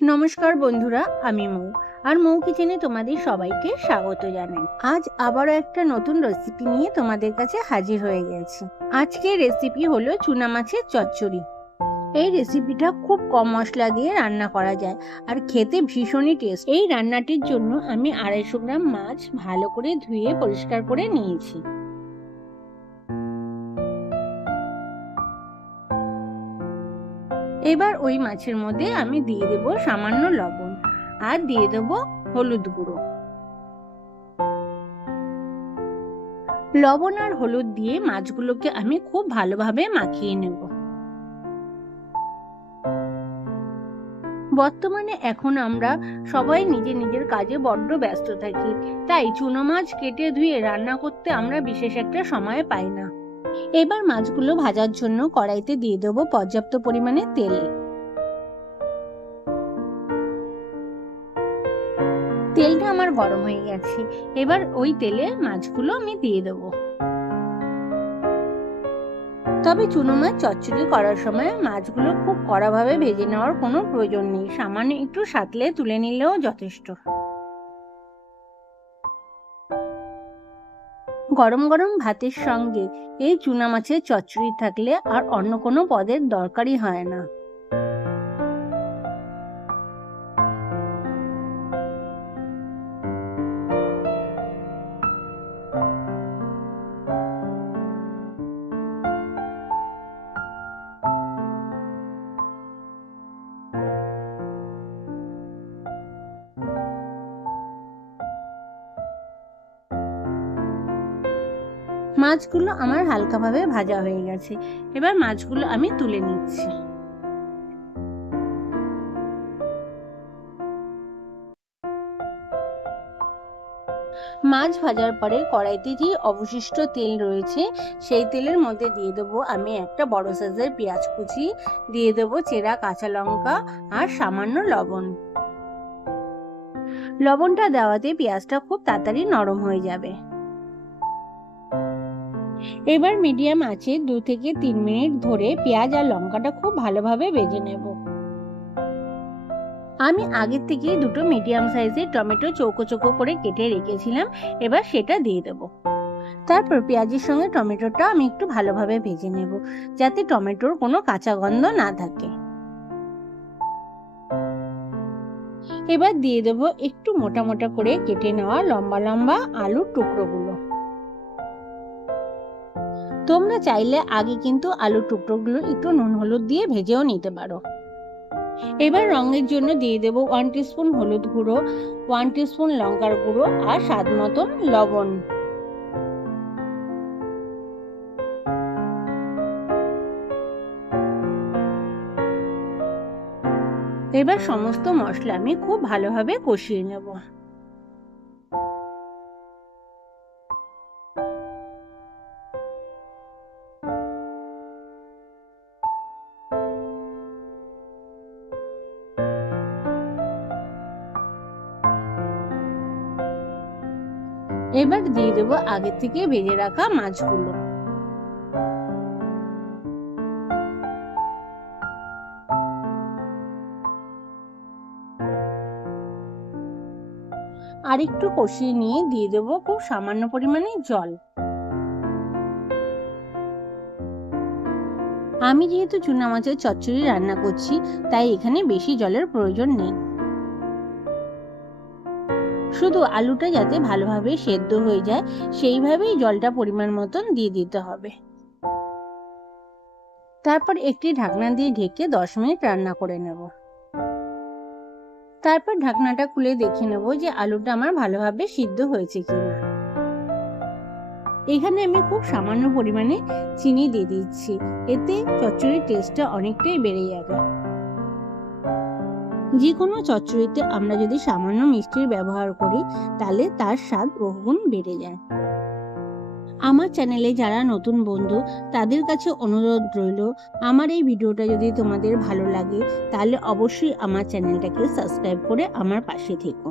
নমস্কার বন্ধুরা, আমি মৌ। আর মৌ কিচেনে তোমাদের সবাইকে স্বাগত জানাই। আজ আবারও একটা নতুন রেসিপি নিয়ে তোমাদের কাছে হাজির হয়ে গেছি। আজকের রেসিপি হলো চুনা মাছের চচ্চড়ি। এই রেসিপিটা খুব কম মশলা দিয়ে রান্না করা যায় আর খেতে ভীষণই টেস্ট। এই রান্নাটির জন্য আমি 250 গ্রাম মাছ ভালো করে ধুয়ে পরিষ্কার করে নিয়েছি। এবার ওই মাছের মধ্যে আমি দিয়ে দেব সামান্য লবণ আর দিয়ে দেব হলুদ গুঁড়ো। লবণ আর হলুদ দিয়ে মাছগুলোকে আমি খুব ভালোভাবে মাখিয়ে নেব। বর্তমানে এখন আমরা সবাই নিজের নিজের কাজে বড্ড ব্যস্ত থাকি, তাই চুনো মাছ কেটে ধুয়ে রান্না করতে আমরা বিশেষ একটা সময় পাই না। এবার মাছগুলো ভাজার জন্য কড়াইতে দিয়ে দেবো পর্যাপ্ত পরিমাণে তেল। তেলটা আমার গরম হয়ে গেছে, এবার ওই তেলে মাছগুলো আমি দিয়ে দেবো। তবে চুনো মাছ চচ্চড়ি করার সময় মাছগুলো খুব কড়াভাবে ভেজে নেওয়ার কোনো প্রয়োজন নেই, সামান্য একটু সাঁতলে তুলে নিলেও যথেষ্ট। গরম গরম ভাতের সঙ্গে এই চুনা মাছের চচ্চড়ি থাকলে আর অন্য কোনো পদের দরকারই হয় না। মাছগুলো আমার হালকাভাবে ভাজা হয়ে গেছে, এবার মাছগুলো আমি তুলে নিচ্ছি। মাছ ভাজার পরে কড়াইতে যে অবশিষ্ট তেল রয়েছে সেই তেলের মধ্যে দিয়ে দেবো আমি একটা বড় সাইজের পেঁয়াজ কুচি, দিয়ে দেবো চেরা কাঁচা লঙ্কা আর সামান্য লবণ। লবণটা দেওয়াতে পেঁয়াজটা খুব তাড়াতাড়ি নরম হয়ে যাবে। এবার মিডিয়াম আঁচে 2 থেকে 3 মিনিট ধরে পেঁয়াজ আর লঙ্কাটা খুব ভালোভাবে ভেজে নেব। আমি আগের থেকে 2টো মিডিয়াম সাইজের টমেটো চৌকো চৌকো করে কেটে রেখেছিলাম, এবার সেটা দিয়ে দেব। তারপর পেঁয়াজের সঙ্গে টমেটোটা আমি একটু ভালোভাবে ভেজে নেব, যাতে টমেটোর কোনো কাঁচা গন্ধ না থাকে। এবার দিয়ে দেব একটু মোটা মোটা করে কেটে নেওয়া লম্বা লম্বা আলুর টুকরোগুলো। তোমরা চাইলে আগে কিন্তু আলুর টুকরোগুলো একটু নুন হলুদ দিয়ে ভেজেও নিতে পারো। এবার রঙের জন্য দিয়ে দেব 1 টিস্পুন হলুদ গুঁড়ো, 1 টিস্পুন লঙ্কার গুঁড়ো আর স্বাদ মতন লবণ। এবার সমস্ত মশলা আমি খুব ভালোভাবে কষিয়ে নেব। এবার দিয়ে দেব আগে থেকে ভেজে রাখা মাছগুলো। আর একটু কষিয়ে নিয়ে দিয়ে দেব খুব সামান্য পরিমাণে জল। আমি যেহেতু চুনা মাছের চচ্চড়ি রান্না করছি, তাই এখানে বেশি জলের প্রয়োজন নেই। শুধু আলুটা যাতে ভালোভাবে সেদ্ধ হয়ে যায় সেইভাবেই জলটা পরিমাণ মতন দিয়ে দিতে হবে। তারপর একটি ঢাকনা দিয়ে ঢেকে 10 মিনিট রান্না করে নেব। তারপর ঢাকনাটা খুলে দেখে নেব যে আলুটা আমার ভালোভাবে সিদ্ধ হয়েছে কিনা। এখানে আমি খুব সামান্য পরিমাণে চিনি দিয়ে দিচ্ছি, এতে চচ্চড়ির টেস্টটা অনেকটাই বেড়ে যাবে। যে কোনো চচ্চড়িতে আমরা যদি সামান্য মিষ্টির ব্যবহার করি তাহলে তার স্বাদ বহুগুণ বেড়ে যায়। আমার চ্যানেলে যারা নতুন বন্ধু তাদের কাছে অনুরোধ রইল, আমার এই ভিডিওটা যদি তোমাদের ভালো লাগে তাহলে অবশ্যই আমার চ্যানেলটাকে সাবস্ক্রাইব করে আমার পাশে থেকো।